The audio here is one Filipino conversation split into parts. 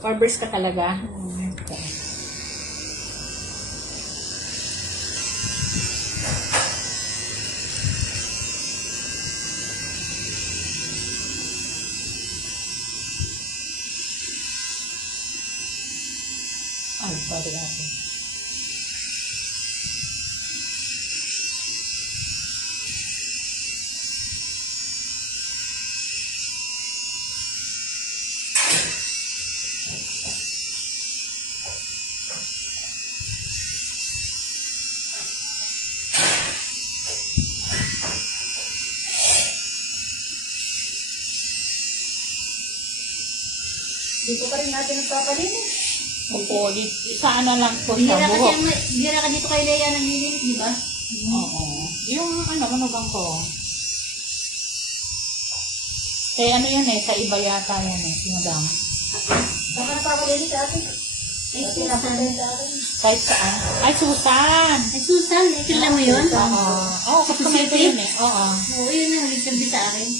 Barbers ka talaga? Okay. Ay, sorry natin. Dito pa rin natin nagpapalinis. Opo, saan na lang po sa buhok. Bira ka dito kay Leia naglilinis, di ba? Oo. Yung manugang ko. Kaya ano yun sa iba yata yan si madam. Saan ka nagpapalinis sa atin? Ay, Susan. Kahit saan? Ay, Susan! Ay, Susan, kilala mo yun? Oo, kasama ko yun Oo. Oo, yun na, nagsabi sa akin.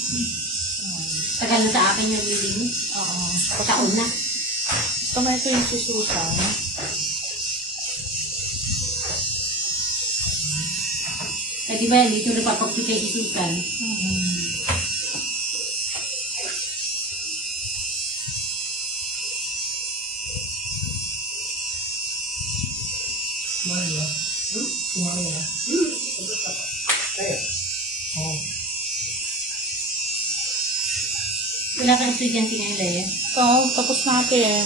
Tagal na sa akin yung nililinis. Oo. Taon na. Kasama ko yung si Susan. Di ba yan, dito napapagpikay si Susan. Wala kang estudyante ngayon, Leia? So, tapos natin.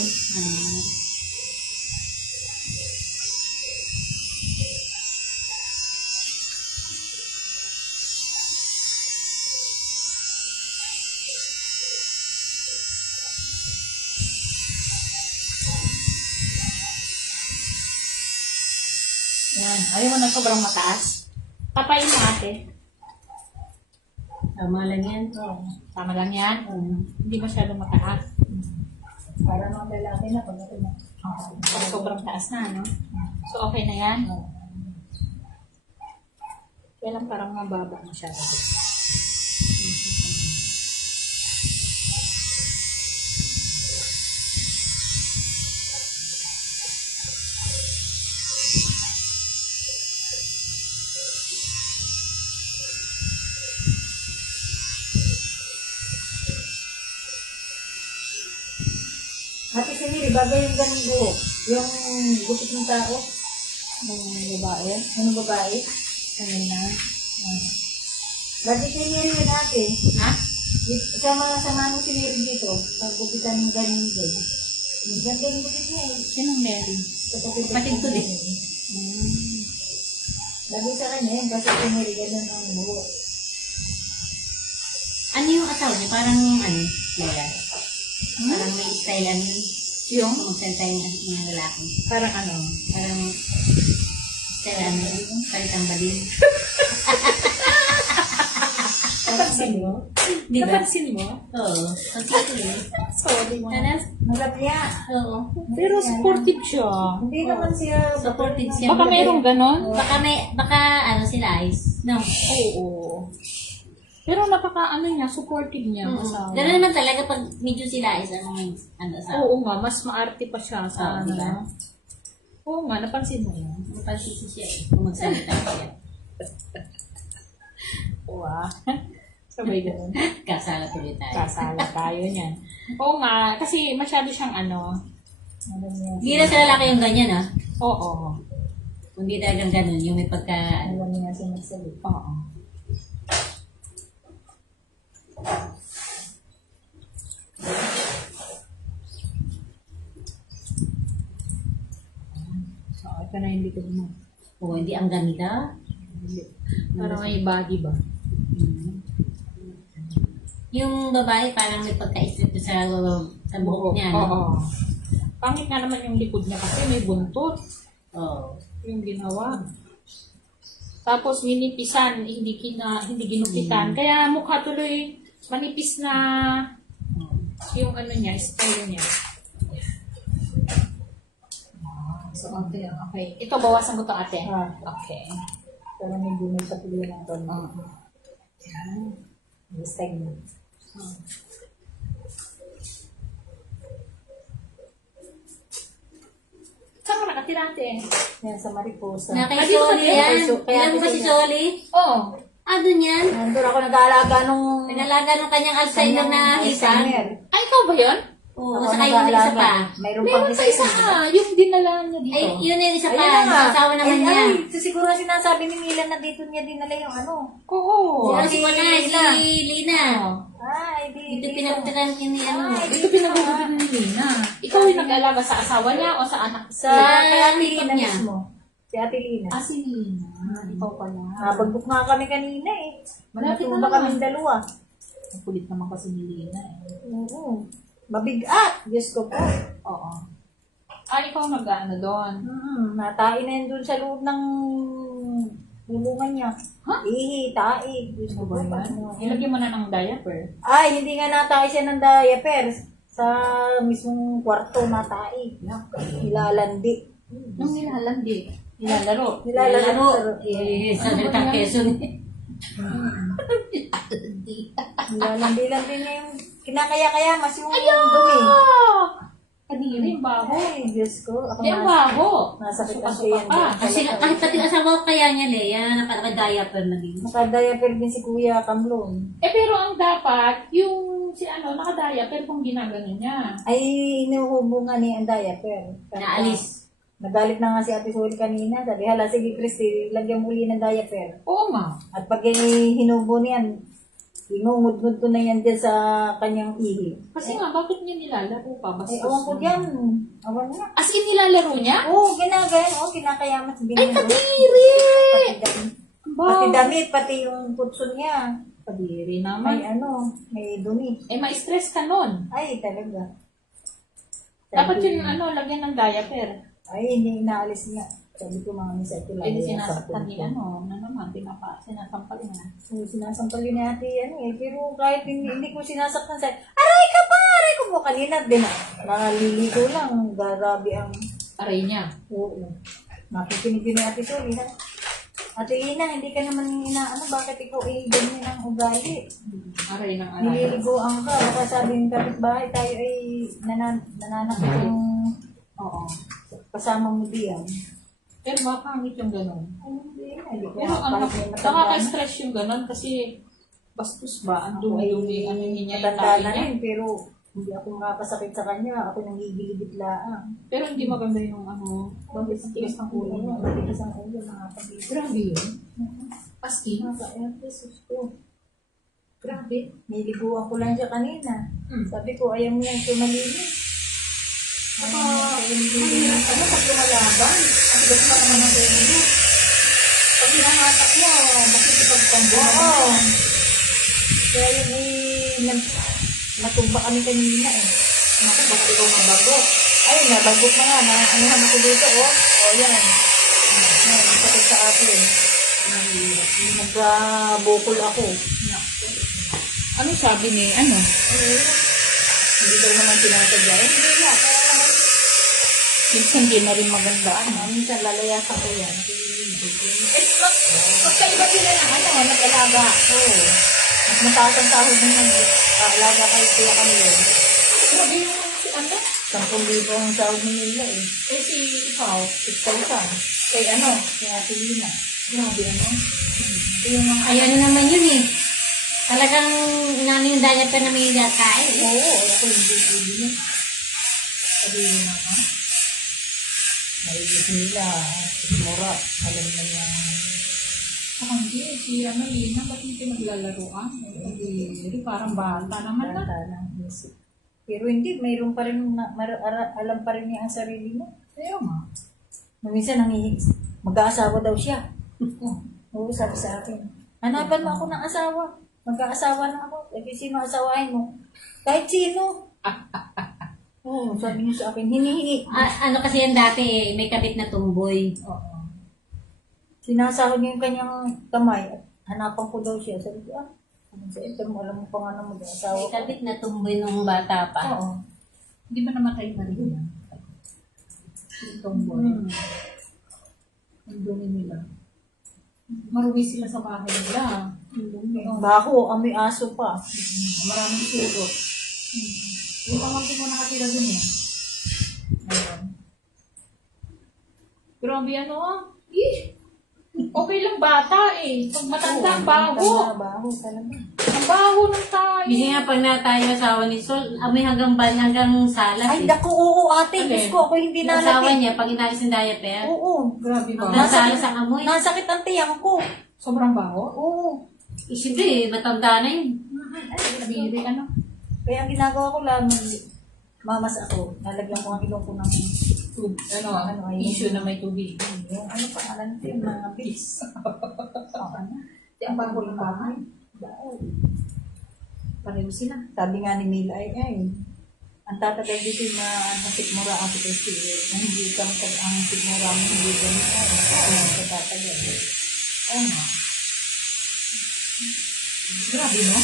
Yan. Ayaw mo na sobrang mataas. Papain natin. Tama lang yan. Tama lang yan. Hindi masyadong mataas. Para mga lalaki na pag natin na. Pag sobrang taas na, no? So, okay na yan? Kaya lang parang mababa masyado. Hati si Miri, bagay yung ganun buhok. Yung gupit ng tao. Anong babae? Anong babae? Kanina. Bagay si Miri yun natin. Ha? Sama mo si Miri dito. Paggupitan ng ganun din. Ganda yung gupit niya eh. Sinong Mary? Kapatid ko din. Bagay sa kanya eh. Kasi si Miri ganun ang buhok. Ano yung asawa niya? Parang ano? Lola? Parang may style ano yun. Yung? Mag-style ng mga lalaki. Parang ano? Parang style ano yun. Palitang balin. Napansin mo? Di ba? Napansin mo? Oo. Pansin ko yun. Sorry mo. Ano? Magapya. Oo. Pero supportive siya. Hindi naman siya supportive siya. Baka mayroong ganon? Baka ano sila Ice. No. Oo. Pero napaka niya, supportive niya. Gano'n naman talaga pag medyo sila Ice ano sa. Oo nga, mas maarte pa siya sa diba? Oo nga, napansin mo yun. Napansin siya eh. Kung magsalita siya. Wow. Sabay ganun. Kasala tuloy tayo. Kasala tayo niyan. Oo nga, kasi masyado siyang Hindi na sa lalaki yung ganyan Oo. Kung hindi talagang ganun, yung may pagka. Alam niya sinasabi. Oo. So, ito na hindi ko mo. Oo, hindi ang ganda. Parang may body ba? Yung babae parang may pagka-strip sa buhok niya. Oo. Pangit nga naman yung likod niya kasi may buntot. Oo. Yung ginawa. Tapos minipisan, hindi ginupitan. Kaya mukha tuloy manipis na yung niya, style niya. So, okay. Ito, bawasan ko ito ate. Okay. Pero medyo may patuloy ng tono. Segment. tirante. Yan, sa Mariposa. Na kay Ah, di ba Soli kaya? yan. Kaya Alam mo ba si kasi- Soli? Oo. Doon yan. Nandun ako nag-aalaga nung... Pinalaga ng kanyang Alzheimer na hisan. Alzheimer. Ay, ikaw ba yun? Oo, Ako saka yung isa nag-aalaga. pa. Mayroon Meron pang pa isa-isa. isa. Yung dinala niya dito. Ay, yun yung isa pa. Ayun na nga. Asawa naman Ay, niya. ay, siguro sinasabi ni Mila na dito niya dinala yung ano. Oo. Sino Si si Pana, Lina. si Lina. Ay, Dito pinagtiran ni ano. Ay, Dito pinagugutin ni Lina. Ikaw yung nag-alaga sa asawa niya o sa anak? Sa kay Ate Lina niya. mismo. Si Ate Lina. Ah, si Lina. Ikaw pala. Nabagbuk nga kami kanina eh. Malapit na Natuba naman. kaming dalawa. Ang kulit naman kasi ni Lina eh. Oo. Mabigat. Diyos ko po. Oo. Ah, ikaw nag-ano doon. Natain na yun dun sa loob ng bulungan niya. Ha? Tae. Diyos ko Ano po. ba yan? Ilagyan mo na ng diaper. Ay, hindi nga natay siya ng diaper. Sa mismong kwarto natay. Nilalandi. Nung nilalandi. Nilalaro. Nilalaro. Sa Delta Quezon. Nilalandi-landi niya yung kinakaya-kaya mas yung dumi. Kadiri, yung baho. Ay, Diyos ko. Ako Yung baho. nasakit ang Suka-suka tiyan. pa. Kasi kahit pati asawa ko kaya niya, Lea, nakadiaper na din. Naka-diaper din si Kuya Kamlong. Eh, pero ang dapat, yung si ano, nakadiaper kung ginagano niya. Ay, inuhubo nga ni ang diaper. Naalis. Nagalit na nga si Ate Soli kanina. Sabi, hala, sige Christy, lagyan mo uli ng diaper. Oo nga. At pag hinubo niyan, ingungud-ngud ko na yan dyan sa kanyang ihi. Kasi nga, bakit niya nilalaro pa? Ay, Bastos awan ko naman. dyan. Awan na. As in, nilalaro niya? Oo, ginagayan. Oo, kinakayamat. Ay, kadiri! Pati damit. Pati damit, pati yung putson niya. Kadiri May naman. may dumi. Eh, ma-stress ka nun. Ay, talaga. Dapat yun, lagyan ng diaper. Ay, hindi inaalis niya. Sabi ko mga misa ito lang. Eh, di sinasaktan ni na naman, sinasampal niya. So, sinasampal yun ni ate yan eh. Pero kahit hindi ko sinasaktan sa aray ka pa! Aray ko mo! Kanina din naliligo lang. Garabi ang... Aray niya. Oo. Nakikinig din ni ate Soli. Ate Ina, hindi ka naman bakit ikaw ganyan ang ugali? Aray ng aray. Nililiguan ka. Baka sabi ng kapitbahay tayo ay nananakit yung Oo. kasama mo diyan. Pero makangit yung ganun. Ay, hindi ko. Pero ang Parang may matanda na. nakaka-stress yung ganun kasi bastos ba? Ang dumi-dumi, ano niya yung Matanda tayo na niya. rin, pero hindi ako makakasakit sa kanya. Ako nanggigilibit lang. Pero hindi maganda yung bakit ang tigas ng ulo niya. Matigas ang ulo, mga kapatid. Grabe yun. As in, Jesus ko. Grabe. Niliguan ko lang siya kanina. Sabi ko, ayaw mo yan malinis. pag lumalaban, ang gas pa naman ang ulo. Pag hinahatak mo, makikipagpambo naman. Oo. Kaya yun natumba kami kanina eh. Naku, bakit ikaw mabago? Ay, nabagot na nga. Anuhan ako dito, oh. O, yan. Yan, sakit sa akin. Nagbukol ako. Ano sabi ni, Hindi ko naman sinasadya. Eh, hindi nga. Kaya naman, minsan di na rin maganda. minsan lalayasan ko yan. Magkaiba sila ng nag-alaga. Oo. Mas mataas ang sahod ng nag-aalaga kay Kuya kami yun. Grabe yung si 10,000 ang sahod ni Mila eh. Eh si ikaw, 6,000. Kay kay Ate Lina. grabe Ito yung mga Ayan naman yun eh. Talagang inano yung diaper na may kain. Oo, ako hindi pwede yun. Sabi yun ako. Marigit nila, mura, alam na niya. hindi, si Lina, ba't hindi naglalaroan? Hindi, parang bata naman na. Bata ng isip. Pero hindi, mayroon pa rin, alam pa rin niya ang sarili mo. Pero nga. Minsan nangihig, mag-aasawa daw siya. Oo, sabi sa akin. Hanapan mo ako ng asawa. Mag-aasawa na ako. Sabi, sino asawahin mo? Kahit sino. Oo, sabi niya sa akin, hinihingi. Ano kasi yan dati eh, may kabit na tumboy. Oo. Sinasahod niya yung kanyang kamay at hanapan ko daw siya. Sabi ko, ano sa ito mo, alam mo pa nga na mag-aasawa May ko. kabit na tumboy nung bata pa. Oo. Hindi ba namatay na rin yan? Itong boy. Ang dumi nila. Marumi sila sa bahay nila. Ang dumi. Baho, amoy aso pa. Maraming sugot. Yung pamangkin mo nakatira dun eh. Ayun. Grabe ano ah. Okay lang bata eh. Pag matanda, ang baho. Baho talaga. Ang baho ng tayo. Kasi nga pag na tayo asawa ni Sol, amoy hanggang salas Ay, eh. naku, oo ate. Okay. Diyos ko, ako hindi Yung asawa nalapit. niya, pag inalis yung diaper, Oo. Grabe ba? hanggang salas ang amoy. Nasakit ang tiyang ko. Sobrang baho? Oo. Siyempre, matanda na yun. Sabi ano? Kaya ang ginagawa ko lang, mamas ako, nalagyan ko ang ilong ko ng Ano, issue na may tubig. yung ano pangalan ito, yung mga bits. Ano? Ang bago ng bahay. Pareho sila. Sabi nga ni Mila ay, ang tatagal dito yung mga sikmura ang kasi hindi ka ang sikmura mo hindi ganito. Ang tatagal. Oo nga. Grabe no?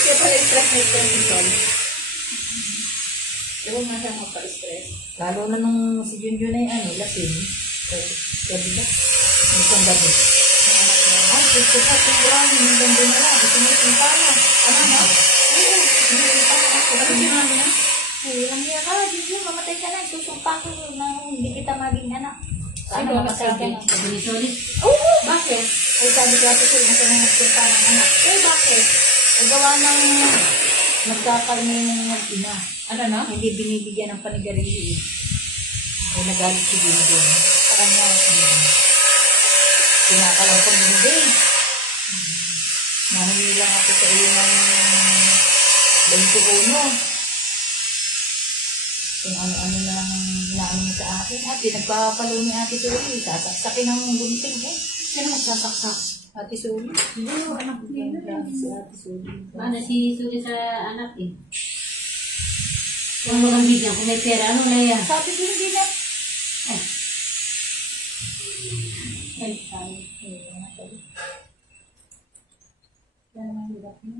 Kaya pala stress na ito yung sol. Pero nga siya magpa-stress. Lalo na nung si Junjun ay lasing. Sabi ba? May isang gabi. Ay, gusto ka, sigurado, yung ganda na lang. Gusto mo yung pala. Ano na? Oo, yung pala ako. Ano sinabi na? Ang hiya ka, Junjun, mamatay ka na. Susumpa ko na hindi kita maging anak. Ano, mamatay ka na. Sabi ni Solis, Oo, bakit? Ay, sabi ko ako sa'yo, nasa mga nagpunta ng anak. Bakit? Ay, gawa ng nagkakaroon ng ina. Ano na? Hindi binibigyan ng panigarilyo. Ay, nagalit si Junjun. Sa kanya, pinakalaw ko hindi. Nahingi lang ako sa iyo ng 21. Kung ano-ano lang inaano mo sa akin. At pinagpapalo ni Ate Suli. Sasaksakin ng gunting eh. Sino magsasaksak? Ate Suli. Siguro, anak niya. Si Ate Suli. paano si Solis sa anak eh. Kung mga bigyan, kung may pera, ano na yan? Sabi ko hindi na. Ay, tayo. Kaya naman hirap na.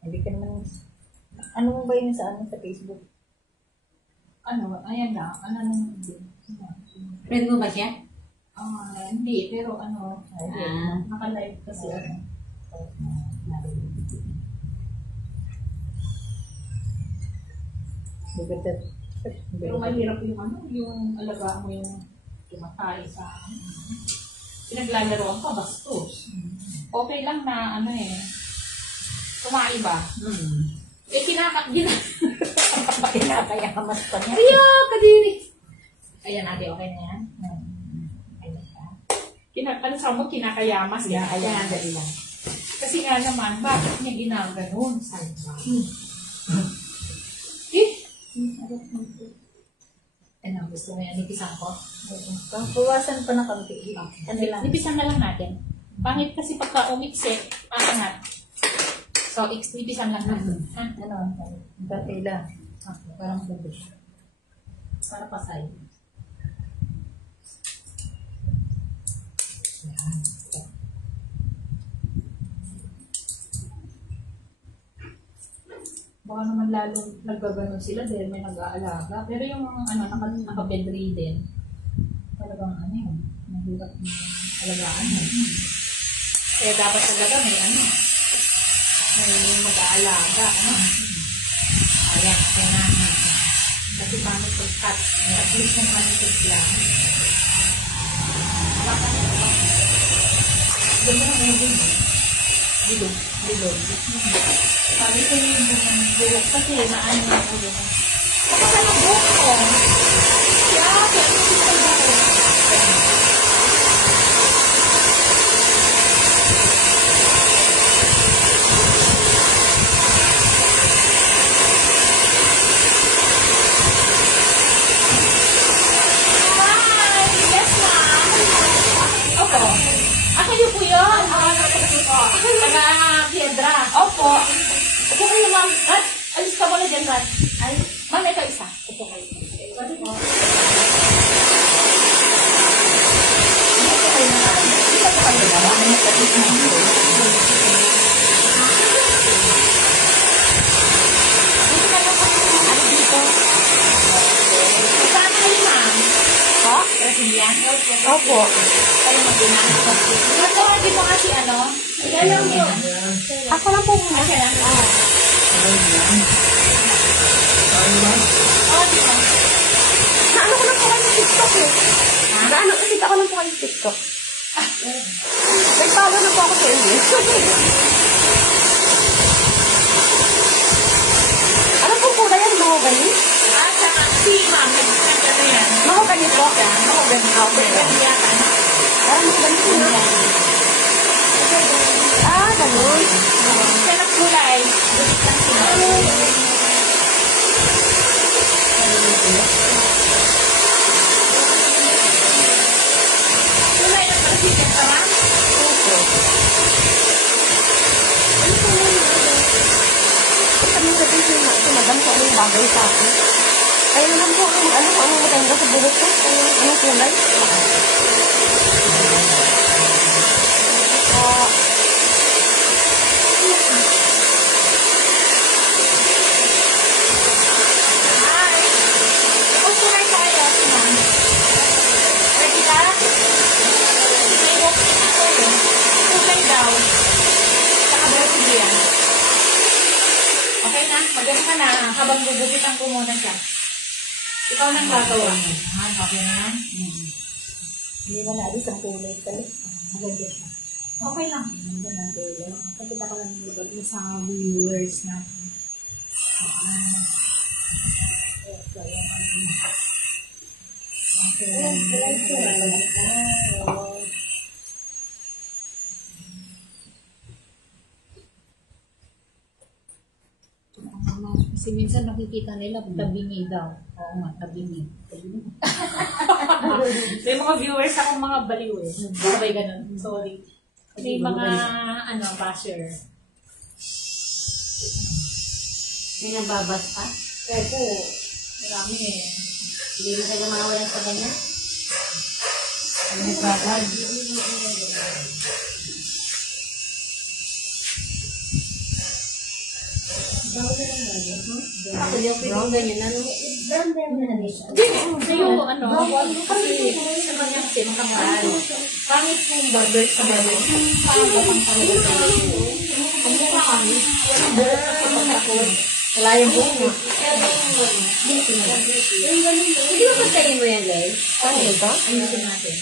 Hindi ka naman. Ano mo ba yun sa Facebook? Ano, ayan na. Ano naman din? Friend mo ba siya? Hindi, pero ano, Ah. naka-live kasi ano. Pero mahirap yung ano, yung alagaan mo yung tumatay sa pinaglalaroan ka, bastos. Okay lang na ano eh, kumaiba. Eh, Kinakayamas pa niya. Kaya, kadiri. Ayan, ate, okay na yan? Pansa mo, kinakayamas. Ayan. Kasi nga naman, bakit niya ginaganon? Eh? Ano, gusto mo yan? Nipisan ko? Bawasan pa na kaunti. Ano lang. Nipisan na lang natin. Pangit kasi pagka umikse, angat. So, nipisan lang natin. Ha? Ano? Dati lang. Parang bubush. Para pasay. Baka naman lalong naggaganon sila dahil may nag-aalaga. Pero yung ano, naka-bedridden, talagang ano yun, mahirap na alagaan mo. Kaya dapat talaga may ano, may mag-aalaga. Ano? Ayan, kaya na. Kasi paano pag-cut, at least ng manipis lang. Ganda na may din. Bilog. Sabi ko yung buhok kasi maano yung ulo mo. Ako ka ng buhok ko. Yeah, kaya ano yung buhok. Hi! Yes, ma'am. Opo. Kayo po yun? Taga-Piedra. Opo. Upo kayo, ma'am. Rat, alis ka muna dyan, Rat. Ay, ma'am, ito isa. Upo kayo. Saan kayo, ma'am? Po? Brazilian? Opo. Kayo mag-inanap. Hindi mo kasi ano? Alam mo. Ako lang po muna. Okay lang. Oo, Naano ko lang po kayo sa TikTok eh. Nakita ko lang po kayo sa TikTok. Nag-follow na po ako sa inyo. Ano po kulay yan? Mahogany? Saka si ma'am, nagkakata yan. Mahogany po? Mahogany. Okay. Parang mahogany po yan. Ganun. Siya na kulay. Kulay na pala si Tama? Kami sabihin na si madam kung anong bagay sa akin. Kaya naman po anong maganda sa buhok ko. Anong kulay. Kung kulay tayo, si ma'am. Ready ka? Kulay daw. Saka Brazilian. Okay na? Maganda ka na. Habang gugupitan ko muna siya. Ikaw nang gagawa. Okay na? Hindi na naalis ang kulay pala. Maganda siya. Okay lang. Maganda ng kulay. Pakita ko lang yung lugar mo sa viewers natin. Kasi minsan nakikita nila tabingi daw. Oo nga, tabingi. May mga viewers akong mga baliw eh. Sabay ganun. Sorry. May mga, basher. May nababas pa. Opo. Marami eh. Hindi mo kayo mawalan sa ganyan. Ako yung pwedeng ganyan. Ano? Sa'yo, kasi sa kanya kasi makamahal. Pangit yung barber sa barber. Pangit talaga sa ang mukha kami. Walang buhok kasi pagkakot. Wala yung buhok. Hindi ba pagkain mo yan, guys? Ano ito? Ayusin natin.